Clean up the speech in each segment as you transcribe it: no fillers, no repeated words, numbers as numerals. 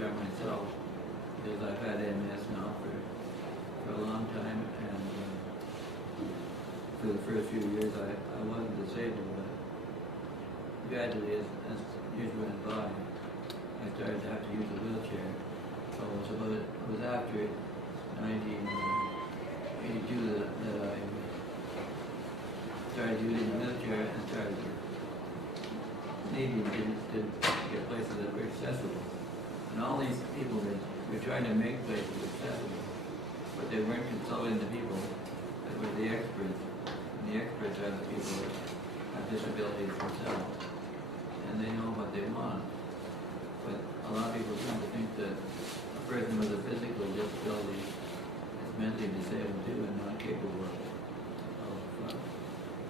wheelchair myself because I've had MS now for a long time, and for the first few years I wasn't disabled, but gradually as years went by, I started to have to use a wheelchair. So it was after 1982 that I started using the wheelchair and started needing to get places that were accessible. And all these people that were trying to make places accessible, but they weren't consulting the people that were the experts. And the experts are the people that have disabilities themselves, and they know what they want. But a lot of people seem to think that a person with a physical disability is mentally disabled too and not capable of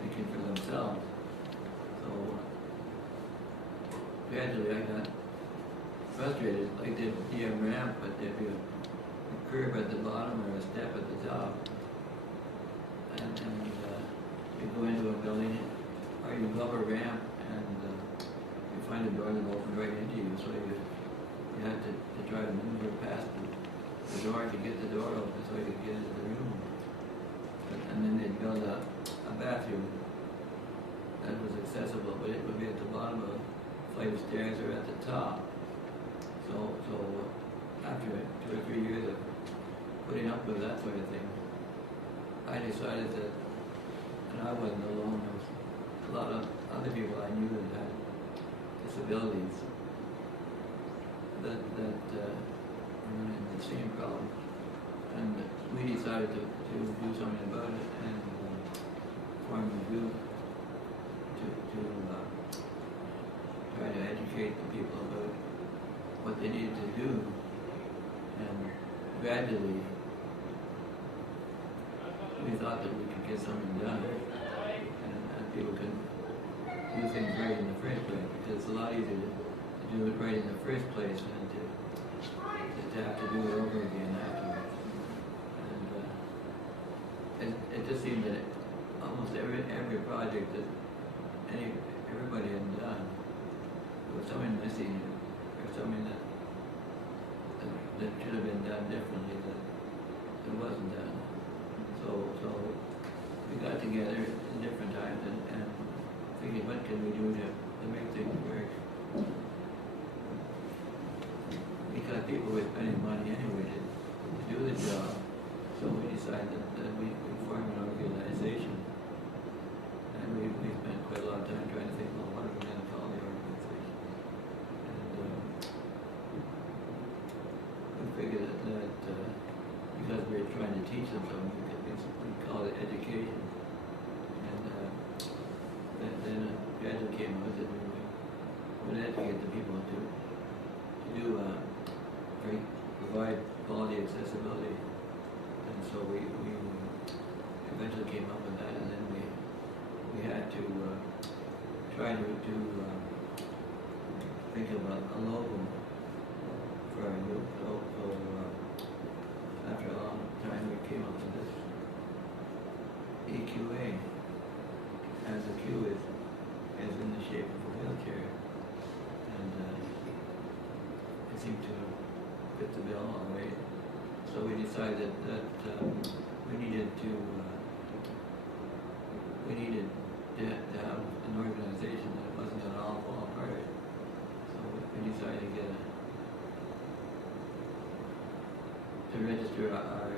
thinking for themselves. So gradually I got frustrated. Like there'd be a ramp, but there'd be a curve at the bottom or a step at the top. And you go into a building, or you go up a ramp, and you find a door that opens right into you. So you have to try to maneuver past the door to get the door open so you can get into the room. And then they'd build a bathroom that was accessible, but it would be at the bottom of a flight of stairs or at the top. So after 2 or 3 years of putting up with that sort of thing, I decided that, and I wasn't alone, there was a lot of other people I knew that had disabilities that were in the same problem. And we decided to do something about it and form a group to try to educate the people about what they needed to do. And gradually, we thought that we could get something done, and people could do things right in the first place, because it's a lot easier to do it right in the first place than to have to do it over again afterwards. And it just seemed that almost every project that everybody had done, there was something missing or something that should have been done differently that wasn't done. So we got together in different times and figured, what can we do to make things work? Because people were spending money anyway to do the job. So we decided that we form an organization. And we spent quite a lot of time trying to think, well, what are we going to call the organization? And we figured that because we were trying to teach them something, we call it education. And then gradually came out that we would educate the people to provide quality accessibility. And so we eventually came up with that, and then we had to try to think of a logo for our group. So after a long time, we came up with this EQA, as the Q is in the shape of a wheelchair, and it seemed to fit the bill all right. So we decided that we needed to have an organization that wasn't at all fall apart. So we decided to register our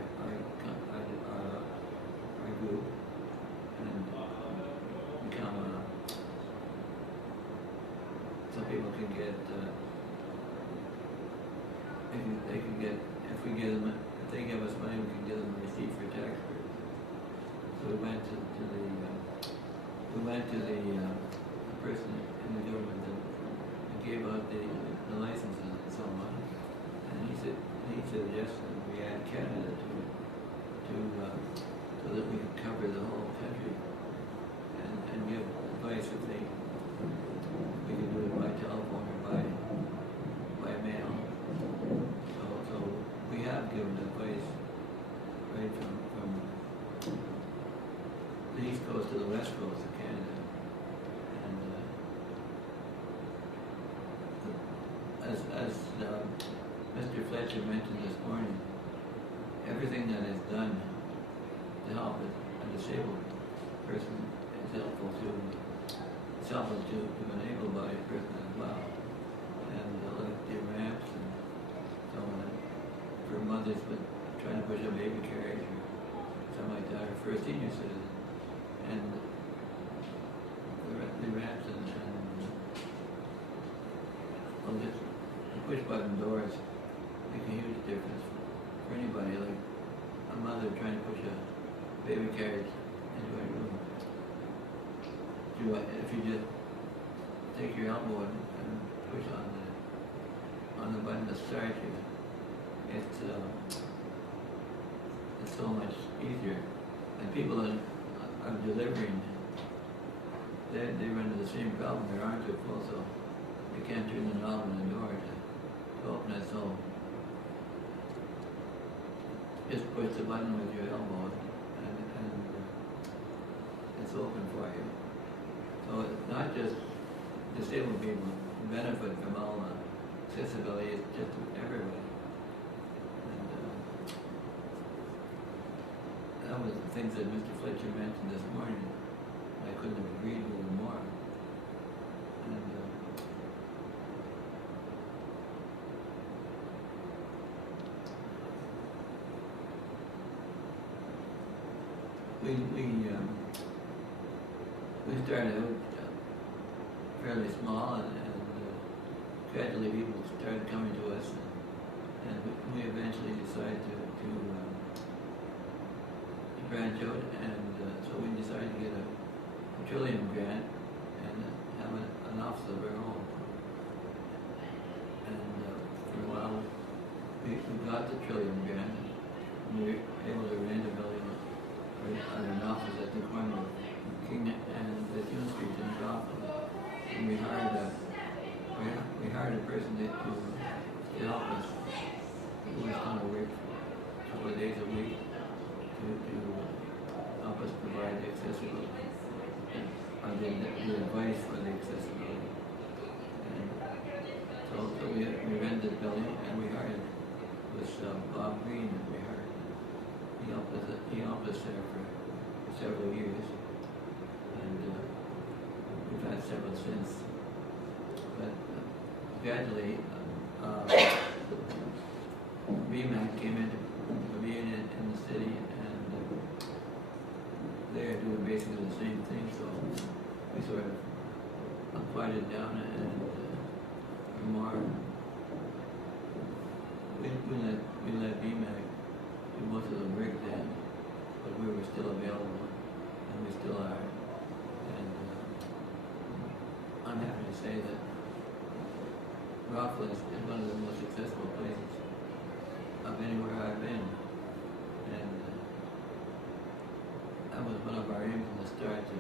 group and become so people can get they can get, if they give us money, we can give them a receipt for tax purposes. So we went to the person in the government that gave out the licenses and so on, and he suggested that we add Canada to so that we could cover the whole country and give advice if we could do it by telephone or by mail. So we have given advice right from the East Coast to the West Coast of Canada. And Fletcher mentioned this morning, everything that is done to help a disabled person is helpful to an able-bodied person as well. And like the ramps and so on, for mothers with trying to push a baby carriage or something like that, or for a senior citizen. And the ramps and well, the push-button doors make a huge difference for anybody, like a mother trying to push a baby carriage into a room. If you just take your elbow and push on the button to start you, it's so much easier. And people that are delivering, they run into the same problem. Their arms are full, so they can't turn the knob on the door to open it. So just push the button with your elbow, and it's open for you. So it's not just disabled people benefit from all the accessibility, it's just everybody. And that was the things that Mr. Fletcher mentioned this morning. I couldn't have agreed with him more. And we started out fairly small, and gradually people started coming to us, and we eventually decided to branch out, and so we decided to get a Trillium grant and have an office of our own. And for a while we got the Trillium grant, and we were able to rent a building or an office at the corner of King and Bethune Street in Brockville. And we hired a person to help us, who was going to work a couple of days a week to help us provide the accessibility, or the advice for the accessibility. And so we rented the building, and we hired Bob Green, and we hired. He helped us there for several years, and we've had several since. But gradually, BMAC came into being in the city, and they're doing basically the same thing. So we sort of quieted down, and more. We let BMAC do most of the work then, but we were still available, and we still are. And I'm happy to say that Brockville is one of the most successful places of anywhere I've been. And that was one of our aims from the start, to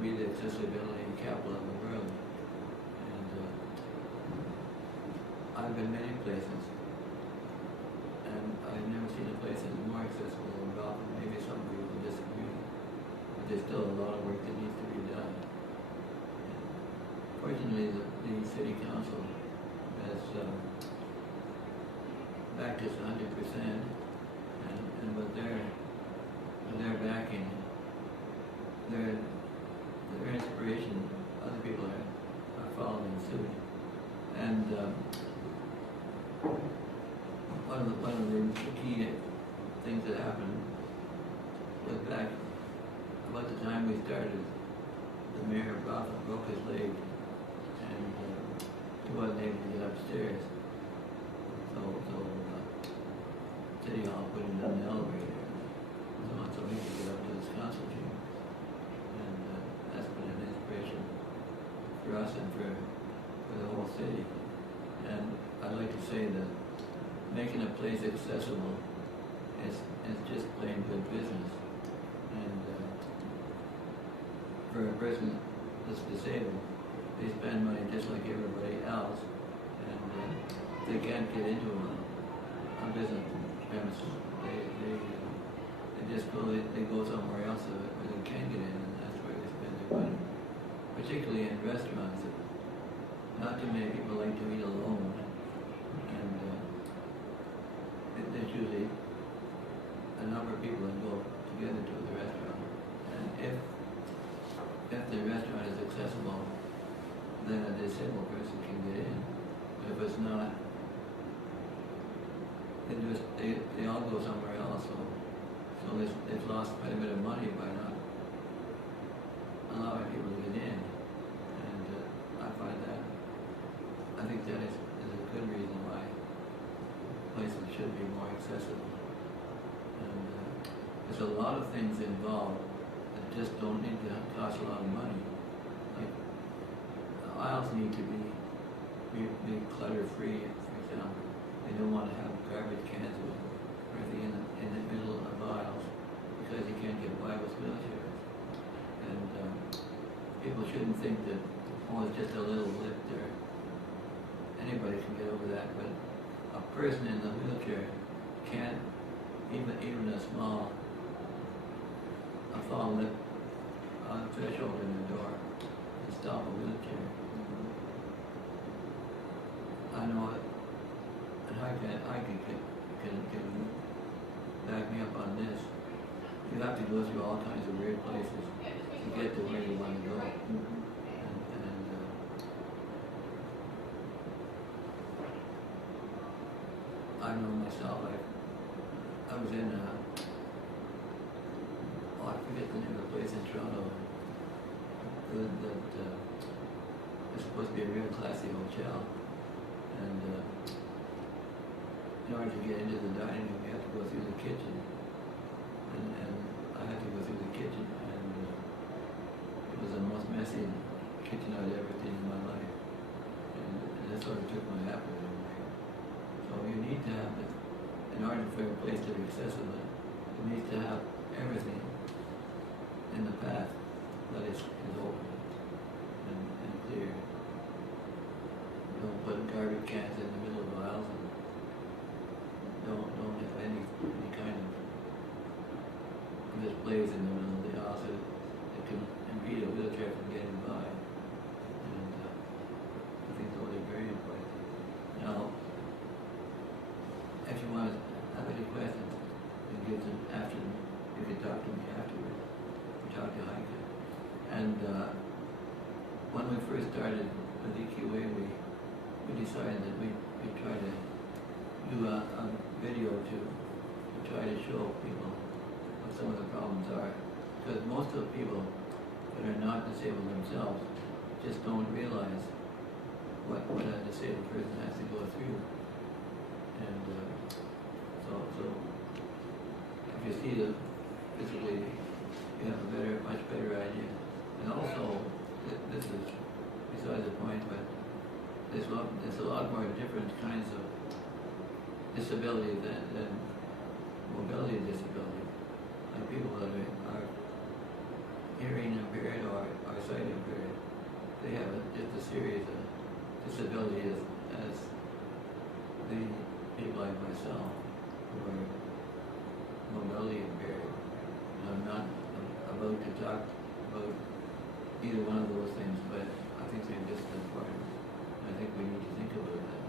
be the accessibility capital of the world. And I've been many places, and I've never seen a place that's more accessible than Brockville. Maybe some people disagree, but there's still a lot of work that needs to be done. And fortunately, the city council has backed us 100%, and with their backing, their inspiration, other people are following suit. And one of the key things that happened was back about the time we started. The mayor of Brockville broke his leg, and he wasn't able to get upstairs. So City Hall put him in the elevator, so he could get up to his council chamber. And that's been an inspiration for us and for the whole city. And I'd like to say that making a place accessible is just plain good business. And for a person that's disabled, they spend money just like everybody else, and they can't get into a business premises. They just go somewhere else where they can get in, and that's where they spend their money. Particularly in restaurants, not too many people like to eat alone, and they all go somewhere else, so they've lost quite a bit of money by not allowing people to get in. And I think that is a good reason why places should be more accessible. And there's a lot of things involved that just don't need to cost a lot of money. Like the aisles need to be clutter-free, for example. They don't want to have garbage cans or anything in the middle of aisles because you can't get by with wheelchairs. And people shouldn't think that, oh, it's just a little lip there. Anybody can get over that, but a person in the wheelchair can't, even a fall lip on the threshold in the door to stop a wheelchair. I know it, and I can back me up on this. You have to go through all kinds of weird places to get to where you want to go. I know myself, I was in I forget the name of the place in Toronto that is supposed to be a real classy hotel, and in order to get into the dining room you have to go through the kitchen, and I had to go through the kitchen, and it was the most messy kitchen I'd ever seen in my life, and that sort of took my appetite away. So you need to have it, in order for a place to be accessible, it needs to have everything in the path that is open and clear. Don't put garbage cans in the middle of aisles, and don't have any kind of displays in the middle of the aisle so it can impede a wheelchair from getting by. And I think those are very important. Now, if you want to have any questions, you can give them after. You can talk to me afterwards. Or talk to Heike. And when we first started with EQA, we decided that we try to do a video to try to show people what some of the problems are. Because most of the people that are not disabled themselves just don't realize what a disabled person has to go through. And so if you see it physically, you have a much better idea. And also, this is besides the point, but there's a lot more different kinds of disability than mobility disability. Like people that are hearing impaired or sight impaired, they have just a series of disabilities as the people like myself who are mobility impaired. And I'm not about to talk about either one of those things, but I think they're just important. I think we need to think about that.